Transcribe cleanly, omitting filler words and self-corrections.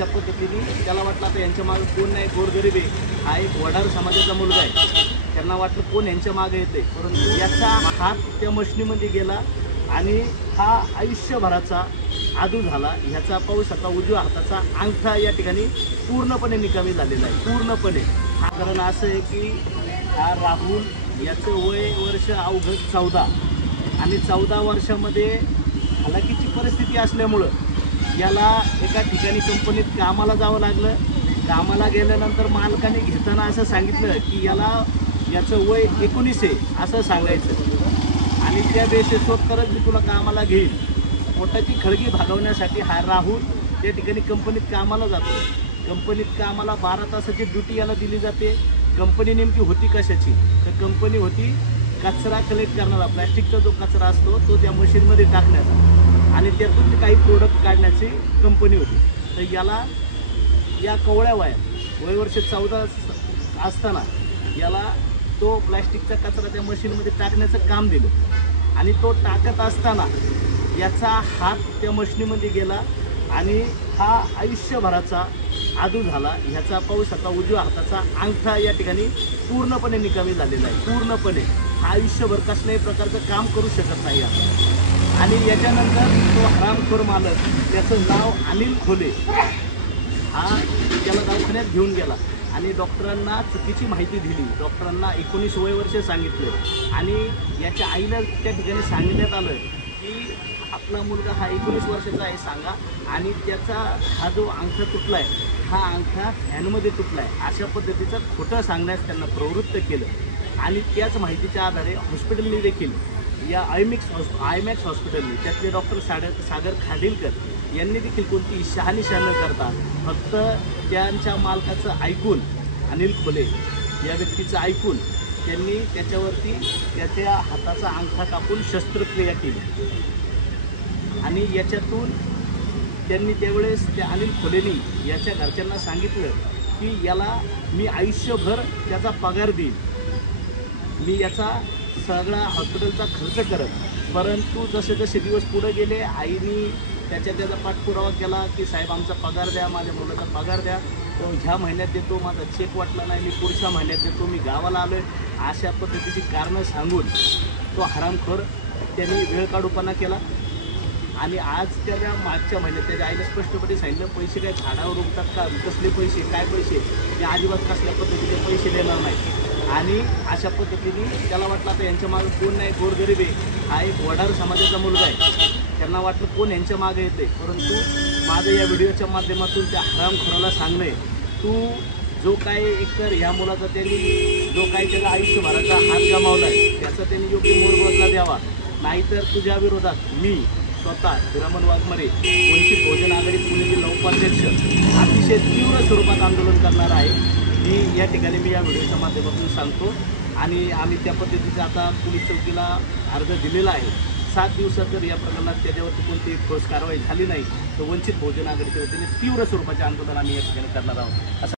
अशा पद्धतीने त्याला वाटलं आता यांच्या मागे कोण नाही, गोरगरीब आहे, हा एक वडार समाजाचा मुलगा आहे, त्यांना वाटलं कोण यांच्या मागे येते, परंतु याचा हात त्या मशनीमध्ये गेला आणि हा आयुष्यभराचा आदू झाला। ह्याचा पाऊस आता उजव्या हाताचा अंगठा या ठिकाणी पूर्णपणे निकामी झालेला आहे, पूर्णपणे। कारण असं आहे की हा राहुल याचं वय वर्ष अवघड 14 आणि 14 वर्षामध्ये हालाकीची परिस्थिती असल्यामुळं याला एका ठिकाणी कंपनीत कामाला जावं लागलं। कामाला गेल्यानंतर मालकाने घेताना असं सांगितलं की याचं वय 19 आहे असं सांगायचं आणि त्या बेसिसवर करत मी तुला कामाला घेईन। पोटाची खळगी भागवण्यासाठी हा राहुल त्या ठिकाणी कंपनीत कामाला जातो। कंपनीत कामाला 12 तासाची ड्युटी याला दिली जाते। कंपनी नेमकी होती कशाची, तर कंपनी होती कचरा कलेक्ट करणारा, प्लॅस्टिकचा जो कचरा असतो तो त्या मशीनमध्ये टाकण्याचा आणि त्यातून काही प्रोडक्ट काढण्याची कंपनी होती। तर याला या कवळ्या वयात वय वर्ष 14 असताना याला तो प्लॅस्टिकचा कचरा त्या मशीनमध्ये टाकण्याचं काम दिलं आणि तो टाकत असताना याचा हात त्या मशनीमध्ये गेला आणि हा आयुष्यभराचा आदू झाला। ह्याचा पाऊस आता उजव्या हाताचा अंगठा या ठिकाणी पूर्णपणे निकामी झालेला आहे, पूर्णपणे। हा आयुष्यभर कसल्याही प्रकारचं काम करू शकत नाही आता। आणि याच्यानंतर तो हरामखोर मालक, त्याचं नाव अनिल खोले, हा त्याला दवाखान्यात घेऊन गेला आणि डॉक्टरांना चुकीची माहिती दिली। डॉक्टरांना 19 वय वर्ष सांगितलं आणि याच्या आईला त्या ठिकाणी सांगण्यात आलं की आपला मुलगा हा 19 वर्षाचा आहे सांगा, आणि त्याचा हा जो अंगठा तुटला आहे हा अंगठा फॅनमध्ये तुटला आहे अशा पद्धतीचं खोटं सांगण्यास त्यांना प्रवृत्त केलं। आणि त्याच माहितीच्या आधारे हॉस्पिटलने देखील या आयमॅक्स हॉस्पिटलने त्यातले डॉक्टर सागर खाडिलकर यांनी देखील कोणती शहानिशा न करता फक्त त्यांच्या मालकाचं ऐकून, अनिल खोले या व्यक्तीचं ऐकून त्यांनी त्याच्यावरती त्याच्या हाताचा अंगठा कापून शस्त्रक्रिया केली। आणि याच्यातून त्यांनी त्यावेळेस त्या अनिल खोलेनी याच्या घरच्यांना सांगितलं की याला मी आयुष्यभर त्याचा पगार देईन, मी याचा सगळा हॉस्पिटलचा खर्च करत। परंतु जसे जसे दिवस पुढे गेले आईनी त्याचा पाठपुरावा केला की साहेब आमचा पगार द्या, माझ्या मुलाचा पगार द्या, तो ह्या महिन्यात देतो, माझा चेक वाटला नाही, मी पुढच्या महिन्यात देतो, मी गावाला आलो आहे, अशा पद्धतीची कारणं सांगून तो हरामखोर त्यांनी वेळ काढूपणा केला। आणि आज त्याला मागच्या महिन्यात त्याच्या आईला स्पष्टपणे सांगितलं पैसे काय झाडावर उगतात का, कसले पैसे, काय पैसे, मी अजिबात कसल्या पद्धतीचे पैसे देणार नाही। आणि अशा पद्धतीने त्याला वाटलं आता यांच्या मागे कोण नाही, गोरगरीब आहे, हा एक वडार समाजाचा मुलगा आहे, त्यांना वाटलं कोण यांच्या मागे येते, परंतु माझं या व्हिडिओच्या माध्यमातून त्या हरामखोराला सांगणं आहे, तू जो काय एकतर ह्या मुलाचा त्यांनी जो काही त्याचा आयुष्यभराचा हात गमावला आहे त्याचा त्यांनी योग्य मोबदला द्यावा, नाहीतर तुझ्या विरोधात मी स्वतः हिरामन वाघमारे वंचित बहुजन आघाडी पुणे जिल्हा उपाध्यक्ष अतिशय तीव्र स्वरूपात आंदोलन करणार आहे, मी या ठिकाणी या व्हिडिओच्या माध्यमातून सांगतो। आणि आम्ही त्या पद्धतीचा आता पोलीस चौकीला अर्ज दिलेला आहे। 7 दिवसात जर या प्रकरणात त्याच्यावरती कोणतीही ठोस कारवाई झाली नाही तर वंचित बहुजन आघाडीच्या वतीने तीव्र स्वरूपाचे आंदोलन आम्ही या ठिकाणी करणार आहोत।